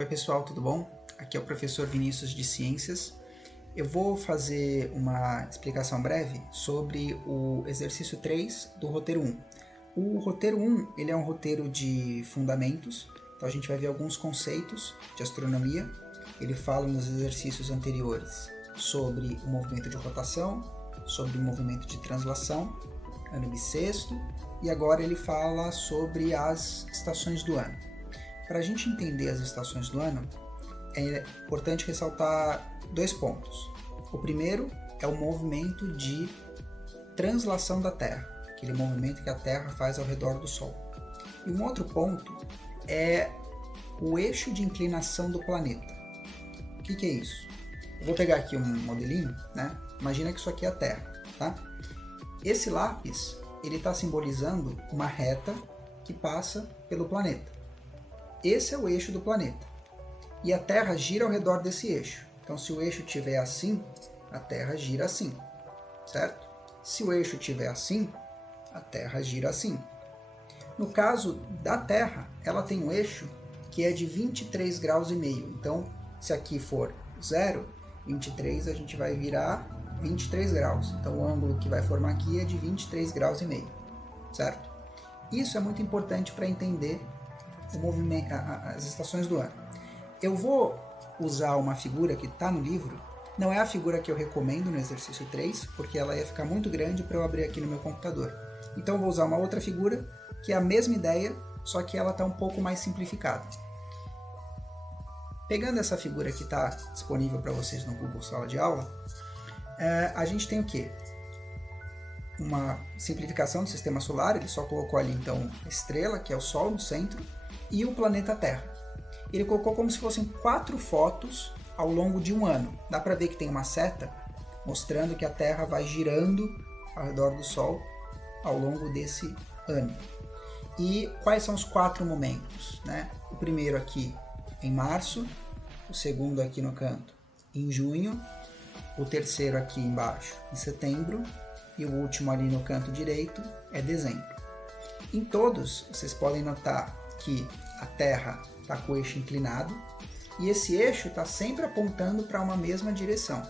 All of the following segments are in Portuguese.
Oi pessoal, tudo bom? Aqui é o professor Vinícius de Ciências. Eu vou fazer uma explicação breve sobre o exercício 3 do roteiro 1. O roteiro 1 ele é um roteiro de fundamentos, então a gente vai ver alguns conceitos de astronomia. Ele fala nos exercícios anteriores sobre o movimento de rotação, sobre o movimento de translação, ano bissexto, e agora ele fala sobre as estações do ano. Para a gente entender as estações do ano, é importante ressaltar dois pontos. O primeiro é o movimento de translação da Terra, aquele movimento que a Terra faz ao redor do Sol. E um outro ponto é o eixo de inclinação do planeta. O que é isso? Eu vou pegar aqui um modelinho, né? Imagina que isso aqui é a Terra, tá? Esse lápis, ele está simbolizando uma reta que passa pelo planeta. Esse é o eixo do planeta. E a Terra gira ao redor desse eixo. Então, se o eixo estiver assim, a Terra gira assim, certo? Se o eixo estiver assim, a Terra gira assim. No caso da Terra, ela tem um eixo que é de 23 graus e meio. Então, se aqui for 0, 23 a gente vai virar 23 graus. Então, o ângulo que vai formar aqui é de 23 graus e meio, certo? Isso é muito importante para entender o movimento, as estações do ano. Eu vou usar uma figura que está no livro, não é a figura que eu recomendo no exercício 3, porque ela ia ficar muito grande para eu abrir aqui no meu computador. Então eu vou usar uma outra figura, que é a mesma ideia, só que ela está um pouco mais simplificada. Pegando essa figura que está disponível para vocês no Google Sala de Aula, a gente tem o quê? Uma simplificação do sistema solar, ele só colocou ali então a estrela, que é o Sol no centro, e o planeta Terra. Ele colocou como se fossem 4 fotos ao longo de um ano. Dá para ver que tem uma seta mostrando que a Terra vai girando ao redor do Sol ao longo desse ano. E quais são os 4 momentos, né? O primeiro aqui em março, o segundo aqui no canto em junho, o terceiro aqui embaixo em setembro e o último ali no canto direito é dezembro. Em todos, vocês podem notar que a Terra está com o eixo inclinado e esse eixo está sempre apontando para uma mesma direção.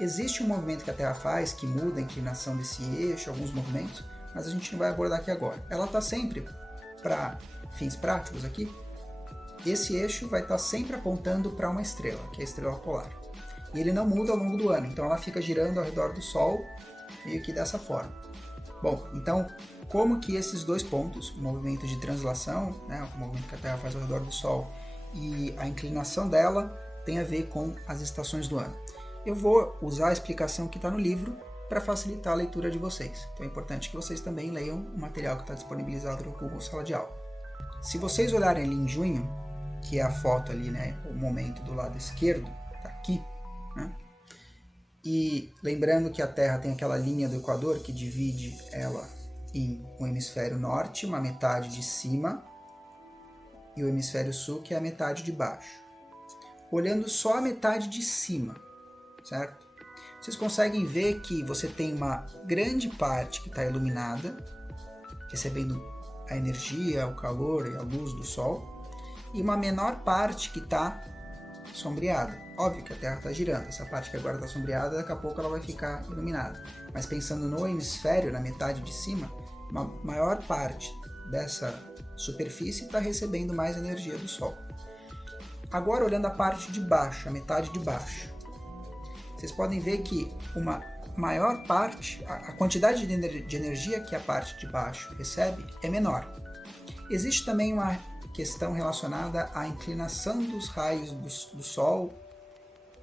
Existe um movimento que a Terra faz que muda a inclinação desse eixo, alguns movimentos, mas a gente não vai abordar aqui agora. Ela está sempre, para fins práticos aqui, esse eixo vai estar sempre apontando para uma estrela, que é a estrela polar. E ele não muda ao longo do ano, então ela fica girando ao redor do Sol meio que dessa forma. Bom, então, como que esses dois pontos, o movimento de translação, né, o movimento que a Terra faz ao redor do Sol, e a inclinação dela, tem a ver com as estações do ano? Eu vou usar a explicação que está no livro para facilitar a leitura de vocês. Então é importante que vocês também leiam o material que está disponibilizado no Google Sala de Aula. Se vocês olharem ali em junho, que é a foto ali, né, o momento do lado esquerdo, está aqui, né? E lembrando que a Terra tem aquela linha do Equador que divide ela em um hemisfério norte, uma metade de cima, e o hemisfério sul, que é a metade de baixo. Olhando só a metade de cima, certo? Vocês conseguem ver que você tem uma grande parte que está iluminada, recebendo a energia, o calor e a luz do Sol, e uma menor parte que está sombreada. Óbvio que a Terra está girando, essa parte que agora está sombreada, daqui a pouco ela vai ficar iluminada. Mas pensando no hemisfério, na metade de cima, uma maior parte dessa superfície está recebendo mais energia do Sol. Agora olhando a parte de baixo, a metade de baixo, vocês podem ver que uma maior parte, a quantidade de energia que a parte de baixo recebe é menor. Existe também uma questão relacionada à inclinação dos raios do Sol,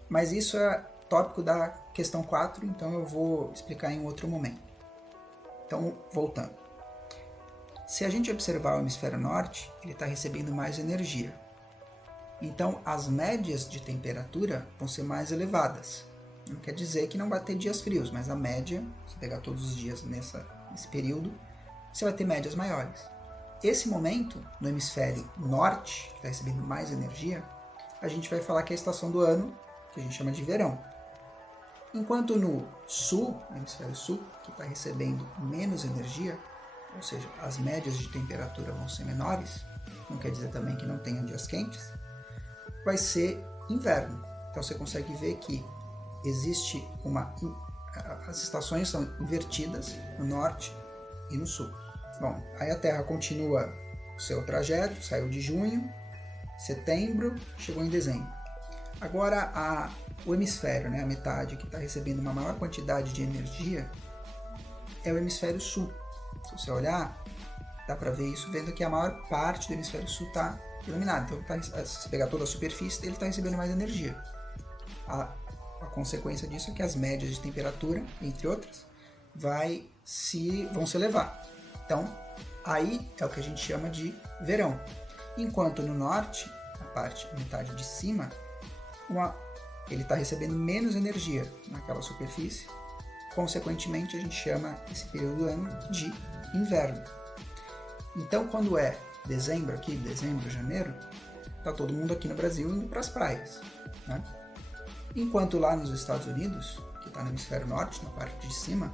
mas isso é tópico da questão 4, então eu vou explicar em outro momento. Então, voltando. Se a gente observar o hemisfério norte, ele está recebendo mais energia. Então, as médias de temperatura vão ser mais elevadas. Não quer dizer que não vai ter dias frios, mas a média, se pegar todos os dias nesse período, você vai ter médias maiores. Esse momento, no hemisfério norte, que está recebendo mais energia, a gente vai falar que é a estação do ano, que a gente chama de verão. Enquanto no sul, no hemisfério sul, que está recebendo menos energia, ou seja, as médias de temperatura vão ser menores, não quer dizer também que não tenha dias quentes, vai ser inverno. Então você consegue ver que existe as estações são invertidas no norte e no sul. Bom, aí a Terra continua o seu trajeto, saiu de junho, setembro, chegou em dezembro. Agora o hemisfério, né, a metade que está recebendo uma maior quantidade de energia, é o hemisfério sul. Se você olhar, dá para ver isso vendo que a maior parte do hemisfério sul está iluminado. Então, se você pegar toda a superfície, ele está recebendo mais energia. A consequência disso é que as médias de temperatura, entre outras, vão se elevar. Então, aí é o que a gente chama de verão. Enquanto no norte, a metade de cima, ele está recebendo menos energia naquela superfície. Consequentemente, a gente chama esse período do ano de inverno. Então, quando é dezembro, janeiro, está todo mundo aqui no Brasil indo para as praias, né? Enquanto lá nos Estados Unidos, que está no hemisfério norte, na parte de cima,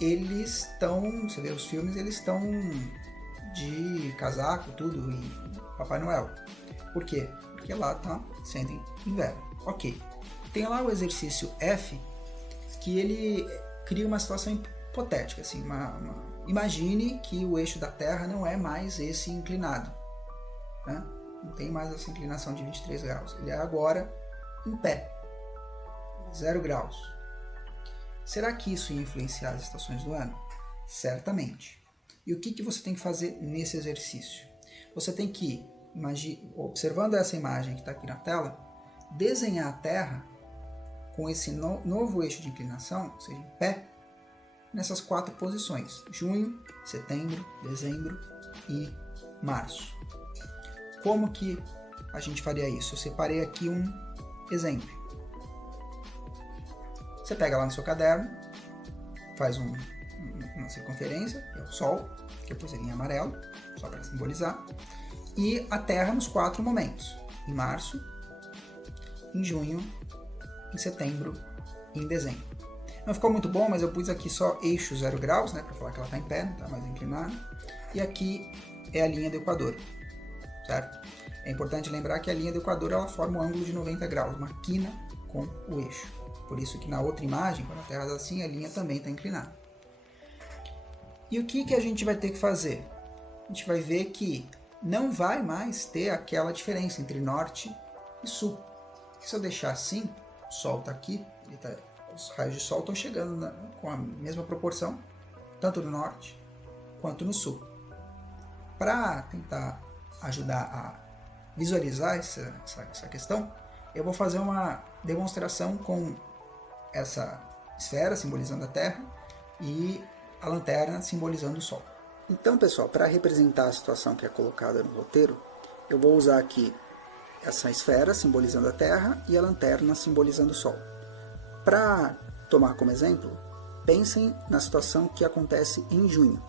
eles estão, você vê os filmes, eles estão de casaco, tudo, e Papai Noel. Por quê? Porque lá está sendo inverno. Ok. Tem lá o exercício F, que ele cria uma situação hipotética, assim, imagine que o eixo da Terra não é mais esse inclinado, né? Não tem mais essa inclinação de 23 graus, ele é agora em pé, 0 graus. Será que isso ia influenciar as estações do ano? Certamente. E o que você tem que fazer nesse exercício? Você tem que, observando essa imagem que está aqui na tela, desenhar a Terra com esse novo eixo de inclinação, ou seja, em pé, nessas 4 posições: junho, setembro, dezembro e março. Como que a gente faria isso? Eu separei aqui um exemplo. Você pega lá no seu caderno, faz uma circunferência, que é o Sol, que eu pus em amarelo, só para simbolizar, e a Terra nos 4 momentos: em março, em junho, em setembro e em dezembro. Não ficou muito bom, mas eu pus aqui só eixo 0 graus, né, para falar que ela está em pé, não está mais inclinada. E aqui é a linha do Equador, certo? É importante lembrar que a linha do Equador ela forma um ângulo de 90 graus, uma quina com o eixo. Por isso que na outra imagem, quando a Terra está assim, a linha também está inclinada. E o que a gente vai ter que fazer? A gente vai ver que não vai mais ter aquela diferença entre norte e sul. Se eu deixar assim, o Sol está aqui, os raios de Sol estão chegando com a mesma proporção, tanto no norte quanto no sul. Para tentar ajudar a visualizar essa questão, eu vou fazer uma demonstração com essa esfera simbolizando a Terra e a lanterna simbolizando o Sol. Então, pessoal, para representar a situação que é colocada no roteiro, eu vou usar aqui essa esfera simbolizando a Terra e a lanterna simbolizando o Sol. Para tomar como exemplo, pensem na situação que acontece em junho.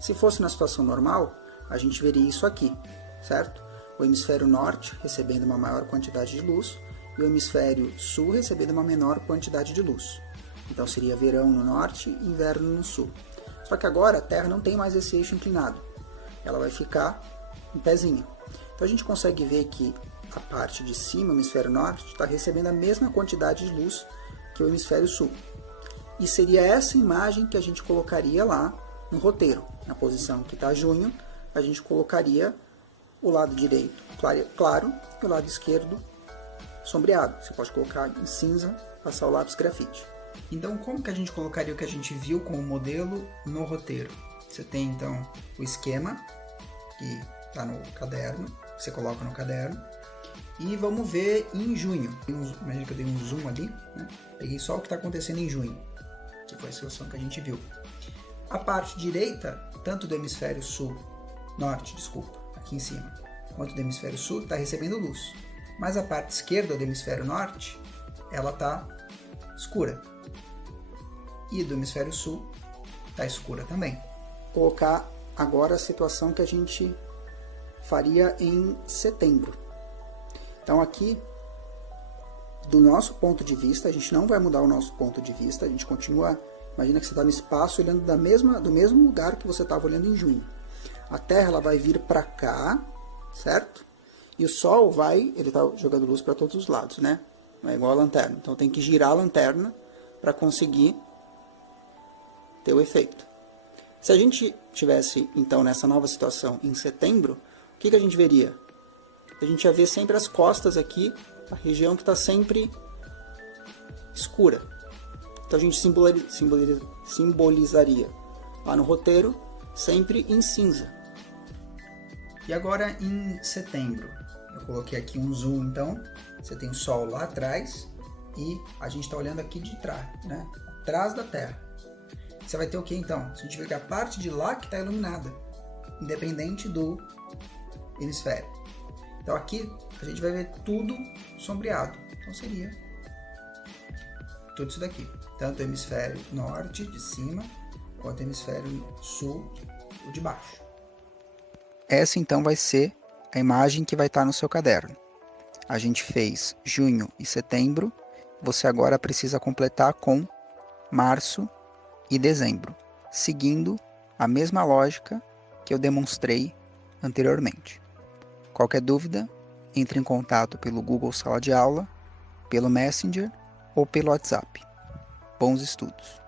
Se fosse na situação normal, a gente veria isso aqui, certo? O hemisfério norte recebendo uma maior quantidade de luz e o hemisfério sul recebendo uma menor quantidade de luz. Então seria verão no norte e inverno no sul. Só que agora a Terra não tem mais esse eixo inclinado. Ela vai ficar em pezinho. Então a gente consegue ver que a parte de cima, o hemisfério norte, está recebendo a mesma quantidade de luz que o hemisfério sul. E seria essa imagem que a gente colocaria lá no roteiro. Na posição que está junho, a gente colocaria o lado direito claro e o lado esquerdo sombreado. Você pode colocar em cinza, passar o lápis grafite. Então, como que a gente colocaria o que a gente viu com o modelo no roteiro? Você tem, então, o esquema, que está no caderno, você coloca no caderno, e vamos ver em junho. Imagina que eu dei um zoom ali, né? Peguei só o que está acontecendo em junho, que foi a situação que a gente viu. A parte direita, tanto do hemisfério norte, aqui em cima, quanto do hemisfério sul, está recebendo luz. Mas a parte esquerda do hemisfério norte, ela está escura. E do hemisfério sul, está escura também. Vou colocar agora a situação que a gente faria em setembro. Então aqui, do nosso ponto de vista, a gente não vai mudar o nosso ponto de vista, a gente continua, imagina que você está no espaço olhando do mesmo lugar que você estava olhando em junho. A Terra ela vai vir para cá, certo? E o Sol ele está jogando luz para todos os lados, né? Não é igual a lanterna. Então tem que girar a lanterna para conseguir ter o efeito. Se a gente tivesse, então, nessa nova situação em setembro, o que a gente veria? A gente ia ver sempre as costas aqui, a região que está sempre escura. Então a gente simbolizaria lá no roteiro, sempre em cinza. E agora em setembro, eu coloquei aqui um zoom, então, você tem o Sol lá atrás e a gente está olhando aqui de trás, né? Atrás da Terra. Você vai ter o que então? A gente vê que a parte de lá que está iluminada, independente do hemisfério. Então aqui a gente vai ver tudo sombreado. Então seria tudo isso daqui. Tanto o hemisfério norte, de cima, quanto o hemisfério sul, o de baixo. Essa então vai ser a imagem que vai estar no seu caderno. A gente fez junho e setembro. Você agora precisa completar com março e dezembro, seguindo a mesma lógica que eu demonstrei anteriormente. Qualquer dúvida, entre em contato pelo Google Sala de Aula, pelo Messenger ou pelo WhatsApp. Bons estudos!